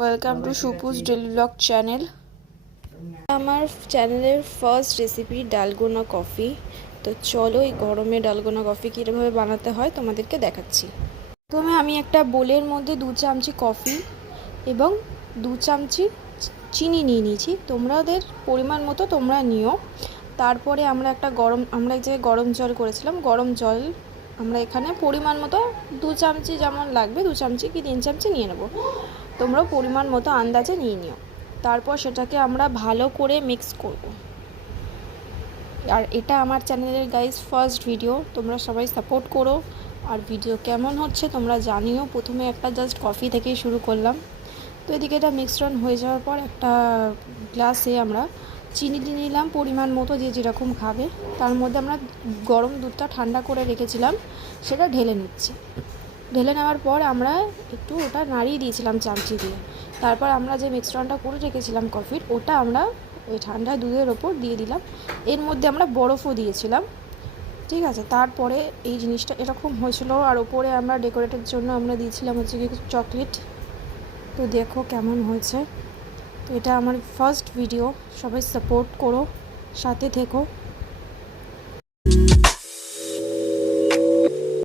Welcome to সুপুস daily blog channel. আমার চ্যানেলের ফার্স্ট রেসিপি ডালগোনা কফি। তো চলো এই গরমে ডালগোনা কফি কীভাবে বানাতে হয় তোমাদেরকে দেখাচ্ছি। প্রথমে আমি একটা বোলের মধ্যে 2 চামচি কফি এবং 2 চামচি চিনি নিয়ে নিয়েছি। তোমাদের পরিমাণ মতো তোমরা নিও। তারপরে আমরা যে গরম জল করেছিলাম, গরম জল আমরা এখানে পরিমাণ মতো 2 চামচি যেমন লাগবে 2 চামচি কি 3 চামচি নিয়ে নেব। তোমরাও পরিমাণ মতো আন্দাজে নিয়ে নিও। তারপর সেটাকে আমরা ভালো করে মিক্স করব। আর এটা আমার চ্যানেলের গাইস ফার্স্ট ভিডিও, তোমরা সবাই সাপোর্ট করো। আর ভিডিও কেমন হচ্ছে তোমরা জানিও। প্রথমে একটা জাস্ট কফি থেকেই শুরু করলাম। তো এদিকে এটা মিক্সড হয়ে যাওয়ার পর একটা গ্লাসে আমরা চিনি নিলাম পরিমাণ মতো, যে যেরকম খাবে। তার মধ্যে আমরা গরম দুধটা ঠান্ডা করে রেখেছিলাম, সেটা ঢেলে নিচ্ছি। ঢেলে নেওয়ার পর আমরা একটু ওটা নাড়িয়ে দিয়েছিলাম চামচি দিয়ে। তারপর আমরা যে মিশ্রণটা করে রেখেছিলাম কফির, ওটা আমরা ওই ঠান্ডা দুধের ওপর দিয়ে দিলাম। এর মধ্যে আমরা বরফও দিয়েছিলাম, ঠিক আছে। তারপরে এই জিনিসটা এরকম হয়েছিল। আর ওপরে আমরা ডেকোরেটের জন্য আমরা দিয়েছিলাম হচ্ছে কি চকলেট। তো দেখো কেমন হয়েছে। তো এটা আমার ফার্স্ট ভিডিও, সবাই সাপোর্ট করো, সাথে থেকো।